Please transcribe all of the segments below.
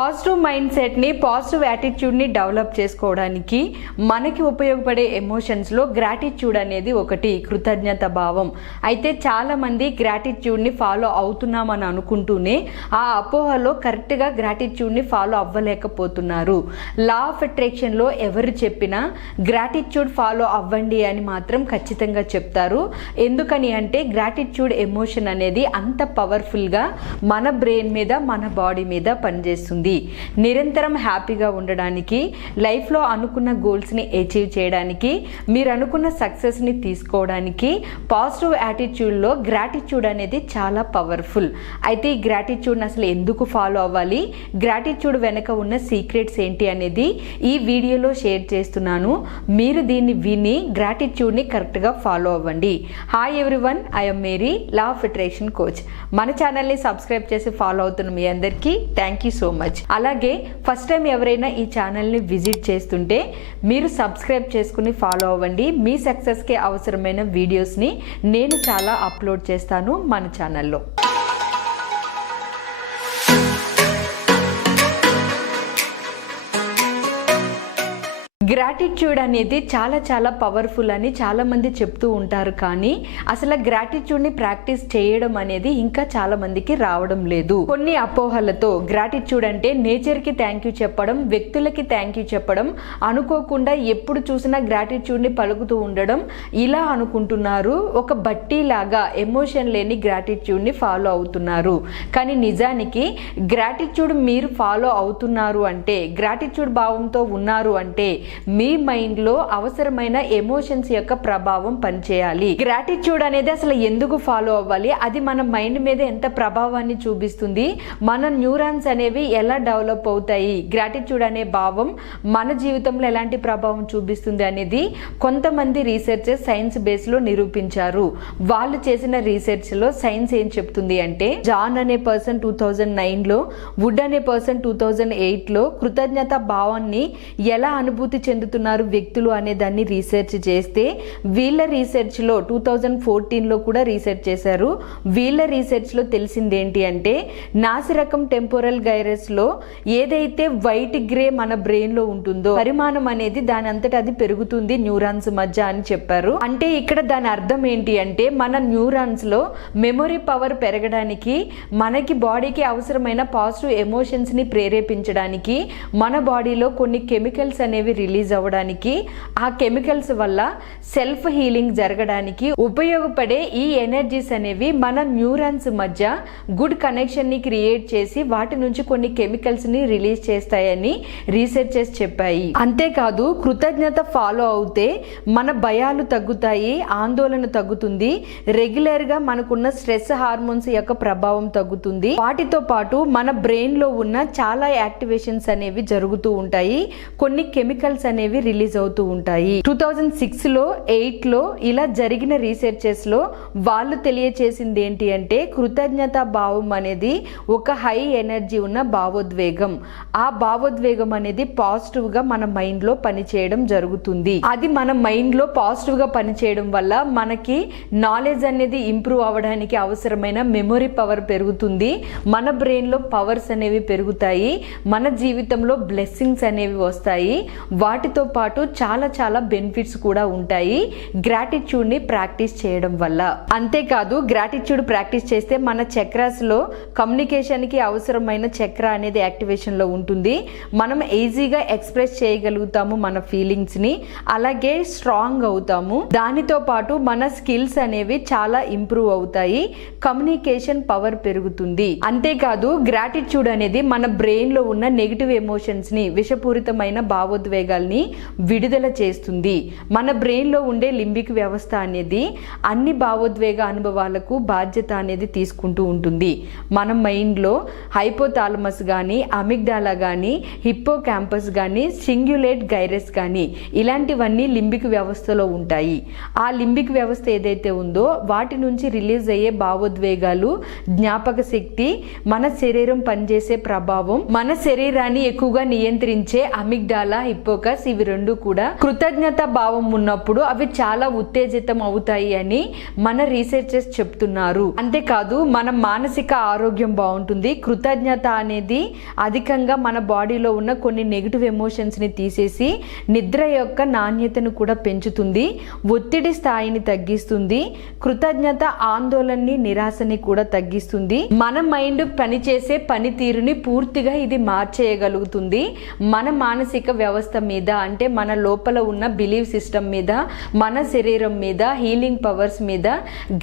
Positive mind సెట్ని positive యాటిట్యూడ్ని develop చేసుకోవడానికి మనకి ఉపయోగపడే ఎమోషన్స్లో గ్రాటిట్యూడ్ అనేది ఒకటి, కృతజ్ఞత భావం. అయితే చాలామంది గ్రాటిట్యూడ్ని ఫాలో అవుతున్నామని అనుకుంటూనే ఆ అపోహలో కరెక్ట్గా గ్రాటిట్యూడ్ని ఫాలో అవ్వలేకపోతున్నారు. లా ఆఫ్ అట్రాక్షన్లో ఎవరు చెప్పినా గ్రాటిట్యూడ్ ఫాలో అవ్వండి అని మాత్రం ఖచ్చితంగా చెప్తారు. ఎందుకని అంటే గ్రాటిట్యూడ్ ఎమోషన్ అనేది అంత పవర్ఫుల్గా మన బ్రెయిన్ మీద మన బాడీ మీద పనిచేస్తుంది. నిరంతరం హ్యాపీగా ఉండడానికి, లైఫ్లో అనుకున్న గోల్స్ని అచీవ్ చేయడానికి, మీరు అనుకున్న సక్సెస్ని తీసుకోవడానికి పాజిటివ్ యాటిట్యూడ్లో గ్రాటిట్యూడ్ అనేది చాలా పవర్ఫుల్. అయితే ఈ గ్రాటిట్యూడ్ని అసలు ఎందుకు ఫాలో అవ్వాలి, గ్రాటిట్యూడ్ వెనక ఉన్న సీక్రెట్స్ ఏంటి అనేది ఈ వీడియోలో షేర్ చేస్తున్నాను. మీరు దీన్ని విని గ్రాటిట్యూడ్ని కరెక్ట్గా ఫాలో అవ్వండి. Hi everyone, I'm Mary, law of attraction coach. మన ఛానల్ని సబ్స్క్రైబ్ చేసి ఫాలో అవుతున్న మీ అందరికీ థ్యాంక్ యూ సో మచ్. అలాగే ఫస్ట్ టైం ఎవరైనా ఈ ఛానల్ని విజిట్ చేస్తుంటే మీరు సబ్స్క్రైబ్ చేసుకుని ఫాలో అవ్వండి. మీ సక్సెస్కి అవసరమైన వీడియోస్ని నేను చాలా అప్లోడ్ చేస్తాను మన ఛానల్లో. గ్రాటిట్యూడ్ అనేది చాలా చాలా పవర్ఫుల్ అని చాలామంది చెప్తూ ఉంటారు, కానీ అసలు గ్రాటిట్యూడ్ని ప్రాక్టీస్ చేయడం అనేది ఇంకా చాలా మందికి రావడం లేదు. కొన్ని అపోహలతో గ్రాటిట్యూడ్ అంటే నేచర్కి థ్యాంక్ యూ చెప్పడం, వ్యక్తులకి థ్యాంక్ యూ చెప్పడం, అనుకోకుండా ఎప్పుడు చూసినా గ్రాటిట్యూడ్ని పలుకుతూ ఉండడం, ఇలా అనుకుంటున్నారు. ఒక బట్టీలాగా ఎమోషన్ లేని గ్రాటిట్యూడ్ని ఫాలో అవుతున్నారు. కానీ నిజానికి గ్రాటిట్యూడ్ మీరు ఫాలో అవుతున్నారు అంటే, గ్రాటిట్యూడ్ భావంతో ఉన్నారు అంటే మీ మైండ్లో అవసరమైన ఎమోషన్స్ యొక్క ప్రభావం పనిచేయాలి. గ్రాటిట్యూడ్ అనేది అసలు ఎందుకు ఫాలో అవ్వాలి, అది మన మైండ్ మీద ఎంత ప్రభావాన్ని చూపిస్తుంది, మన న్యూరాన్స్ అనేవి ఎలా డెవలప్ అవుతాయి, గ్రాటిట్యూడ్ అనే భావం మన జీవితంలో ఎలాంటి ప్రభావం చూపిస్తుంది అనేది కొంతమంది రీసెర్చర్స్ సైన్స్ బేస్లో నిరూపించారు. వాళ్ళు చేసిన రీసెర్చ్లో సైన్స్ ఏం చెప్తుంది అంటే, జాన్ అనే పర్సన్ 2009లో, వుడ్ అనే పర్సన్ 2008లో కృతజ్ఞత భావాన్ని ఎలా అనుభూతి చెందుతున్నారు వ్యక్తులు అనే దాన్ని రీసెర్చ్ చేస్తే, వీళ్ళ రీసెర్చ్లో 2014లో కూడా రీసెర్చ్ చేశారు. వీళ్ళ రీసెర్చ్లో తెలిసింది ఏంటి అంటే, నాసిరకం టెంపోరల్ గైరస్లో ఏదైతే వైట్ గ్రే మన బ్రెయిన్లో ఉంటుందో పరిమాణం అనేది దాని అంతటా అది పెరుగుతుంది న్యూరాన్స్ మధ్య అని చెప్పారు. అంటే ఇక్కడ దాని అర్థం ఏంటి అంటే, మన న్యూరాన్స్లో మెమొరీ పవర్ పెరగడానికి, మనకి బాడీకి అవసరమైన పాజిటివ్ ఎమోషన్స్ని ప్రేరేపించడానికి, మన బాడీలో కొన్ని కెమికల్స్ అనేవి రిలీజ్ అవ్వడానికి, ఆ కెమికల్స్ వల్ల సెల్ఫ్ హీలింగ్ జరగడానికి ఉపయోగపడే ఈ ఎనర్జీస్ అనేవి మన న్యూరాన్స్ మధ్య గుడ్ కనెక్షన్ ని క్రియేట్ చేసి వాటి నుంచి కొన్ని కెమికల్స్ ని రిలీజ్ చేస్తాయని రీసెర్చర్స్ చెప్పాయి. అంతేకాదు కృతజ్ఞత ఫాలో అవుతే మన భయాలు తగ్గుతాయి, ఆందోళన తగ్గుతుంది, రెగ్యులర్ గా మనకున్న స్ట్రెస్ హార్మోన్స్ యొక్క ప్రభావం తగ్గుతుంది. వాటితో పాటు మన బ్రెయిన్ లో ఉన్న చాలా యాక్టివేషన్స్ అనేవి జరుగుతూ ఉంటాయి, కొన్ని కెమికల్స్ అనేవి రిలీజ్ అవుతూ ఉంటాయి. 2006లో 8లో ఇలా జరిగిన రీసెర్చెస్ లో వాళ్ళు తెలియచేసింది ఏంటి అంటే, కృతజ్ఞత భావం అనేది ఒక హై ఎనర్జీ ఉన్న భావోద్వేగం. ఆ భావోద్వేగం అనేది పాజిటివ్ గా మన మైండ్ లో పనిచేయడం జరుగుతుంది. అది మన మైండ్ లో పాజిటివ్ గా పనిచేయడం వల్ల మనకి నాలెడ్జ్ అనేది ఇంప్రూవ్ అవ్వడానికి అవసరమైన మెమొరీ పవర్ పెరుగుతుంది, మన బ్రెయిన్ లో పవర్స్ అనేవి పెరుగుతాయి, మన జీవితంలో బ్లెస్సింగ్స్ అనేవి వస్తాయి. వాటితో పాటు చాలా చాలా బెనిఫిట్స్ కూడా ఉంటాయి గ్రాటిట్యూడ్ని ప్రాక్టీస్ చేయడం వల్ల. అంతేకాదు గ్రాటిట్యూడ్ ప్రాక్టీస్ చేస్తే మన చక్రాస్లో కమ్యూనికేషన్కి అవసరమైన చక్ర అనేది యాక్టివేషన్లో ఉంటుంది. మనం ఈజీగా ఎక్స్ప్రెస్ చేయగలుగుతాము మన ఫీలింగ్స్ని, అలాగే స్ట్రాంగ్ అవుతాము. దానితో పాటు మన స్కిల్స్ అనేవి చాలా ఇంప్రూవ్ అవుతాయి, కమ్యూనికేషన్ పవర్ పెరుగుతుంది. అంతేకాదు గ్రాటిట్యూడ్ అనేది మన బ్రెయిన్లో ఉన్న నెగిటివ్ ఎమోషన్స్ని, విషపూరితమైన భావోద్వేగాల్ని విడుదల చేస్తుంది. మన బ్రెయిన్లో ఉండే లింబిక్ వ్యవస్థ అనేది అన్ని భావోద్వేగ అనుభవాలకు బాధ్యత అనేది తీసుకుంటూ ఉంటుంది. మన మైండ్లో హైపోథాలమస్ కానీ, అమిగ్డాలా కానీ, హిప్పో క్యాంపస్ కానీ, సింగ్యులేట్ గైరస్ కానీ ఇలాంటివన్నీ లింబిక్ వ్యవస్థలో ఉంటాయి. ఆ లింబిక్ వ్యవస్థ ఏదైతే ఉందో వాటి నుంచి రిలీజ్ అయ్యే భావోద్వేగాలు, జ్ఞాపక శక్తి, మన శరీరం పనిచేసే ప్రభావం, మన శరీరాన్ని ఎక్కువగా నియంత్రించే అమిగ్డాలా, హిప్పోకస్, ఫోకస్ ఇవి రెండు కూడా కృతజ్ఞత భావం ఉన్నప్పుడు అవి చాలా ఉత్తేజితం అవుతాయి అని మన రీసెర్చర్స్ చెప్తున్నారు. అంతేకాదు మన మానసిక ఆరోగ్యం బాగుంటుంది. కృతజ్ఞత అనేది అధికంగా మన బాడీలో ఉన్న కొన్ని నెగిటివ్ ఎమోషన్స్ ని తీసేసి నిద్ర యొక్క నాణ్యతను కూడా పెంచుతుంది, ఒత్తిడి స్థాయిని తగ్గిస్తుంది, కృతజ్ఞత ఆందోళనని నిరాశని కూడా తగ్గిస్తుంది, మన మైండ్ పనిచేసే పనితీరుని పూర్తిగా ఇది మార్చేయగలుగుతుంది. మన మానసిక వ్యవస్థ మీద అంటే మన లోపల ఉన్న బిలీవ్ సిస్టమ్ మీద, మన శరీరం మీద, హీలింగ్ పవర్స్ మీద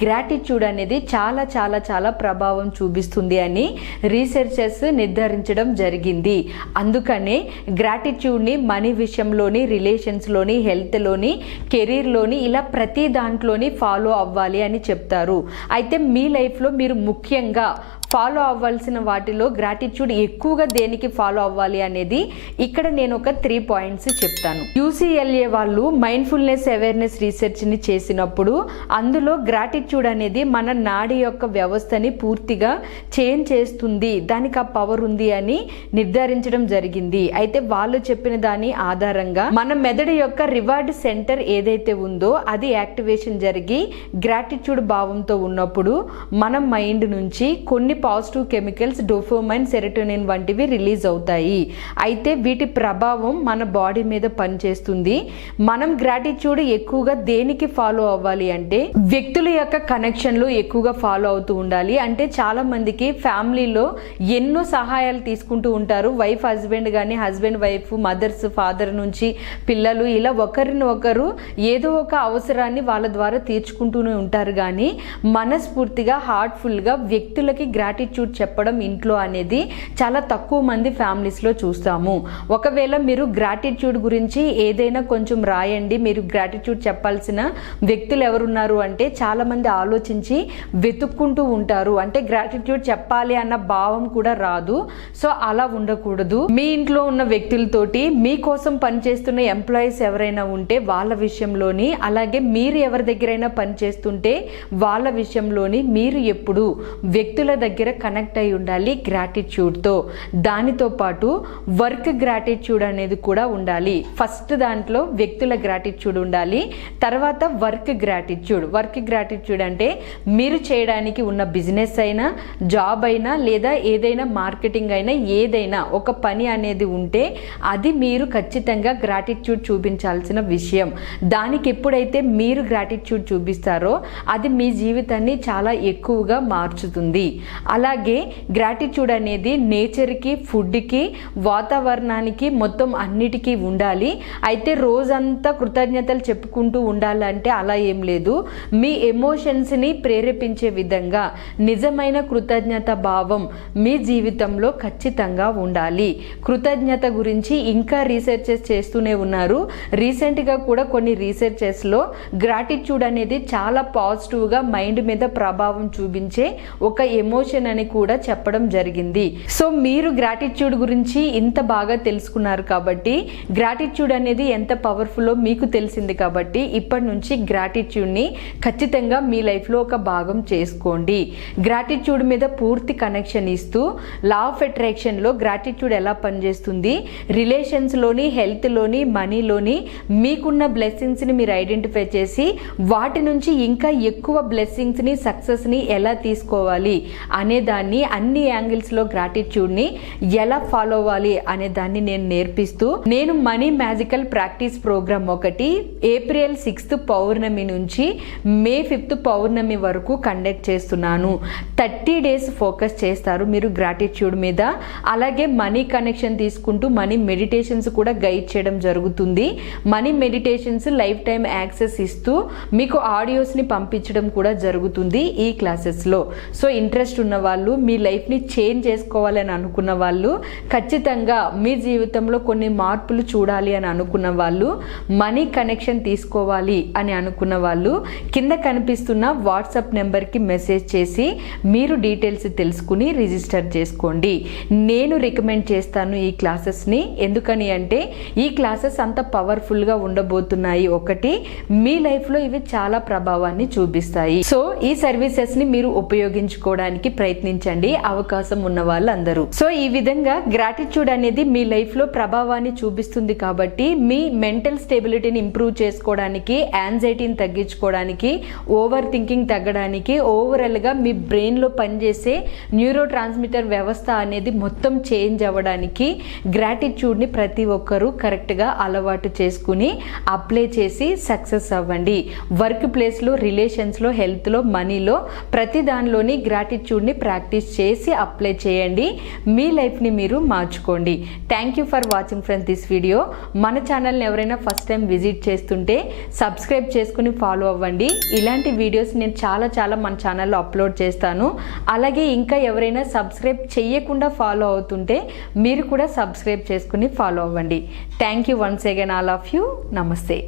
గ్రాటిట్యూడ్ అనేది చాలా చాలా చాలా ప్రభావం చూపిస్తుంది అని రీసెర్చర్స్ నిర్ధారించడం జరిగింది. అందుకనే గ్రాటిట్యూడ్ని మనీ విషయంలోని, రిలేషన్స్లోని, హెల్త్లోని, కెరీర్లోని ఇలా ప్రతి దాంట్లోని ఫాలో అవ్వాలి అని చెప్తారు. అయితే మీ లైఫ్లో మీరు ముఖ్యంగా ఫాలో అవ్వాల్సిన వాటిలో గ్రాటిట్యూడ్ ఎక్కువగా దేనికి ఫాలో అవ్వాలి అనేది ఇక్కడ నేను ఒక 3 పాయింట్స్ చెప్తాను. UCLA వాళ్ళు మైండ్ఫుల్నెస్ అవేర్నెస్ రీసెర్చ్ని చేసినప్పుడు అందులో గ్రాటిట్యూడ్ అనేది మన నాడి యొక్క వ్యవస్థని పూర్తిగా చేంజ్ చేస్తుంది, దానికి ఆ పవర్ ఉంది అని నిర్ధారించడం జరిగింది. అయితే వాళ్ళు చెప్పిన దాని ఆధారంగా మన మెదడు యొక్క రివార్డ్ సెంటర్ ఏదైతే ఉందో అది యాక్టివేషన్ జరిగి గ్రాటిట్యూడ్ భావంతో ఉన్నప్పుడు మన మైండ్ నుంచి కొన్ని పాజిటివ్ కెమికల్స్ డోపమైన్, సెరోటోనిన్ వంటివి రిలీజ్ అవుతాయి. అయితే వీటి ప్రభావం మన బాడీ మీద పనిచేస్తుంది. మనం గ్రాటిట్యూడ్ ఎక్కువగా దేనికి ఫాలో అవ్వాలి అంటే వ్యక్తుల యొక్క కనెక్షన్లు ఎక్కువగా ఫాలో అవుతూ ఉండాలి. అంటే చాలా మందికి ఫ్యామిలీలో ఎన్నో సహాయాలు తీసుకుంటూ ఉంటారు. వైఫ్ హస్బెండ్ కానీ, హస్బెండ్ వైఫ్, మదర్స్ ఫాదర్ నుంచి పిల్లలు ఇలా ఒకరిని ఒకరు ఏదో ఒక అవసరాన్ని వాళ్ళ ద్వారా తీర్చుకుంటూనే ఉంటారు. కానీ మనస్ఫూర్తిగా హార్ట్ఫుల్గా వ్యక్తులకి గ్రాటిట్యూడ్ చెప్పడం ఇంట్లో అనేది చాలా తక్కువ మంది ఫ్యామిలీస్లో చూస్తాము. ఒకవేళ మీరు గ్రాటిట్యూడ్ గురించి ఏదైనా కొంచెం రాయండి, మీరు గ్రాటిట్యూడ్ చెప్పాల్సిన వ్యక్తులు ఎవరున్నారు అంటే చాలా మంది ఆలోచించి వెతుక్కుంటూ ఉంటారు. అంటే గ్రాటిట్యూడ్ చెప్పాలి అన్న భావం కూడా రాదు. సో అలా ఉండకూడదు. మీ ఇంట్లో ఉన్న వ్యక్తులతోటి మీకోసం పనిచేస్తున్న ఎంప్లాయీస్ ఎవరైనా ఉంటే వాళ్ళ విషయంలోని, అలాగే మీరు ఎవరి దగ్గరైనా పనిచేస్తుంటే వాళ్ళ విషయంలోని మీరు ఎప్పుడు వ్యక్తుల దగ్గర కనెక్ట్ అయి ఉండాలి గ్రాటిట్యూడ్తో. దానితో పాటు వర్క్ గ్రాటిట్యూడ్ అనేది కూడా ఉండాలి. ఫస్ట్ దాంట్లో వ్యక్తుల గ్రాటిట్యూడ్ ఉండాలి, తర్వాత వర్క్ గ్రాటిట్యూడ్. వర్క్ గ్రాటిట్యూడ్ అంటే మీరు చేయడానికి ఉన్న బిజినెస్ అయినా, జాబ్ అయినా, లేదా ఏదైనా మార్కెటింగ్ అయినా, ఏదైనా ఒక పని అనేది ఉంటే అది మీరు ఖచ్చితంగా గ్రాటిట్యూడ్ చూపించాల్సిన విషయం. దానికి ఎప్పుడైతే మీరు గ్రాటిట్యూడ్ చూపిస్తారో అది మీ జీవితాన్ని చాలా ఎక్కువగా మార్చుతుంది. అలాగే గ్రాటిట్యూడ్ అనేది నేచర్కి, ఫుడ్కి, వాతావరణానికి మొత్తం అన్నిటికీ ఉండాలి. అయితే రోజంతా కృతజ్ఞతలు చెప్పుకుంటూ ఉండాలంటే అలా ఏం లేదు. మీ ఎమోషన్స్ని ప్రేరేపించే విధంగా నిజమైన కృతజ్ఞత భావం మీ జీవితంలో ఖచ్చితంగా ఉండాలి. కృతజ్ఞత గురించి ఇంకా రీసెర్చెస్ చేస్తూనే ఉన్నారు. రీసెంట్గా కూడా కొన్ని రీసెర్చెస్లో గ్రాటిట్యూడ్ అనేది చాలా పాజిటివ్గా మైండ్ మీద ప్రభావం చూపించే ఒక ఎమోషన్ అని కూడా చెప్పడం జరిగింది. సో మీరు గ్రాటిట్యూడ్ గురించి ఇంత బాగా తెలుసుకున్నారు కాబట్టి, గ్రాటిట్యూడ్ అనేది ఎంత పవర్ఫుల్లో మీకు తెలిసింది కాబట్టి ఇప్పటి నుంచి గ్రాటిట్యూడ్ని ఖచ్చితంగా మీ లైఫ్లో ఒక భాగం చేసుకోండి. గ్రాటిట్యూడ్ మీద పూర్తి కనెక్షన్ ఇస్తూ లా ఆఫ్ అట్రాక్షన్లో గ్రాటిట్యూడ్ ఎలా పనిచేస్తుంది, రిలేషన్స్లోని, హెల్త్లోని, మనీలోని మీకున్న బ్లెస్సింగ్స్ని మీరు ఐడెంటిఫై చేసి వాటి నుంచి ఇంకా ఎక్కువ బ్లెస్సింగ్స్ని, సక్సెస్ని ఎలా తీసుకోవాలి అనే దాన్ని, అన్ని యాంగిల్స్లో గ్రాటిట్యూడ్ని ఎలా ఫాలో అవ్వాలి అనే దాన్ని నేను నేర్పిస్తూ, నేను మనీ మ్యాజికల్ ప్రాక్టీస్ ప్రోగ్రామ్ ఒకటి ఏప్రిల్ 6th పౌర్ణమి నుంచి మే 5th పౌర్ణమి వరకు కండక్ట్ చేస్తున్నాను. 30 days ఫోకస్ చేస్తారు మీరు గ్రాటిట్యూడ్ మీద. అలాగే మనీ కనెక్షన్ తీసుకుంటూ మనీ మెడిటేషన్స్ కూడా గైడ్ చేయడం జరుగుతుంది. Money meditations life time access ఇస్తూ మీకు ఆడియోస్ని పంపించడం కూడా జరుగుతుంది ఈ క్లాసెస్లో. సో ఇంట్రెస్ట్ ఉన్న వాళ్ళు, మీ లైఫ్ని చేంజ్ చేసుకోవాలని అనుకున్న వాళ్ళు, ఖచ్చితంగా మీ జీవితంలో కొన్ని మార్పులు చూడాలి అని అనుకున్న వాళ్ళు, మనీ కనెక్షన్ తీసుకోవాలి అని అనుకున్న వాళ్ళు కింద కనిపిస్తున్న వాట్సాప్ నెంబర్కి మెసేజ్ చేసి మీరు డీటెయిల్స్ తెలుసుకుని రిజిస్టర్ చేసుకోండి. నేను రికమెండ్ చేస్తాను ఈ క్లాసెస్ని. ఎందుకని అంటే ఈ క్లాసెస్ అంత పవర్ఫుల్గా ఉండబోతున్నాయి. ఒకటి, మీ లైఫ్లో ఇవి చాలా ప్రభావాన్ని చూపిస్తాయి. సో ఈ సర్వీసెస్ని మీరు ఉపయోగించుకోవడానికి ప్రయత్నించండి అవకాశం ఉన్న వాళ్ళందరూ. సో ఈ విధంగా గ్రాటిట్యూడ్ అనేది మీ లైఫ్లో ప్రభావాన్ని చూపిస్తుంది కాబట్టి మీ మెంటల్ స్టెబిలిటీని ఇంప్రూవ్ చేసుకోవడానికి, యాంగ్జైటీని తగ్గించుకోవడానికి, ఓవర్ థింకింగ్ తగ్గడానికి, ఓవరాల్గా మీ బ్రెయిన్లో పనిచేసే న్యూరో ట్రాన్స్మిటర్ వ్యవస్థ అనేది మొత్తం చేంజ్ అవ్వడానికి గ్రాటిట్యూడ్ని ప్రతి ఒక్కరూ కరెక్ట్గా అలవాటు చేసుకుని అప్లై చేసి సక్సెస్ అవ్వండి. వర్క్ ప్లేస్లో, రిలేషన్స్లో, హెల్త్లో, మనీలో ప్రతి దానిలోని గ్రాటిట్యూడ్ని ప్రాక్టీస్ చేసి అప్లై చేయండి. మీ లైఫ్ని మీరు మార్చుకోండి. Thank you for watching friends this video. మన ఛానల్ని ఎవరైనా ఫస్ట్ టైం విజిట్ చేస్తుంటే సబ్స్క్రైబ్ చేసుకుని ఫాలో అవ్వండి. ఇలాంటి వీడియోస్ నేను చాలా మన ఛానల్లో అప్లోడ్ చేస్తాను. అలాగే ఇంకా ఎవరైనా సబ్స్క్రైబ్ చేయకుండా ఫాలో అవుతుంటే మీరు కూడా సబ్స్క్రైబ్ చేసుకుని ఫాలో అవ్వండి. Thank you once again all of you. నమస్తే.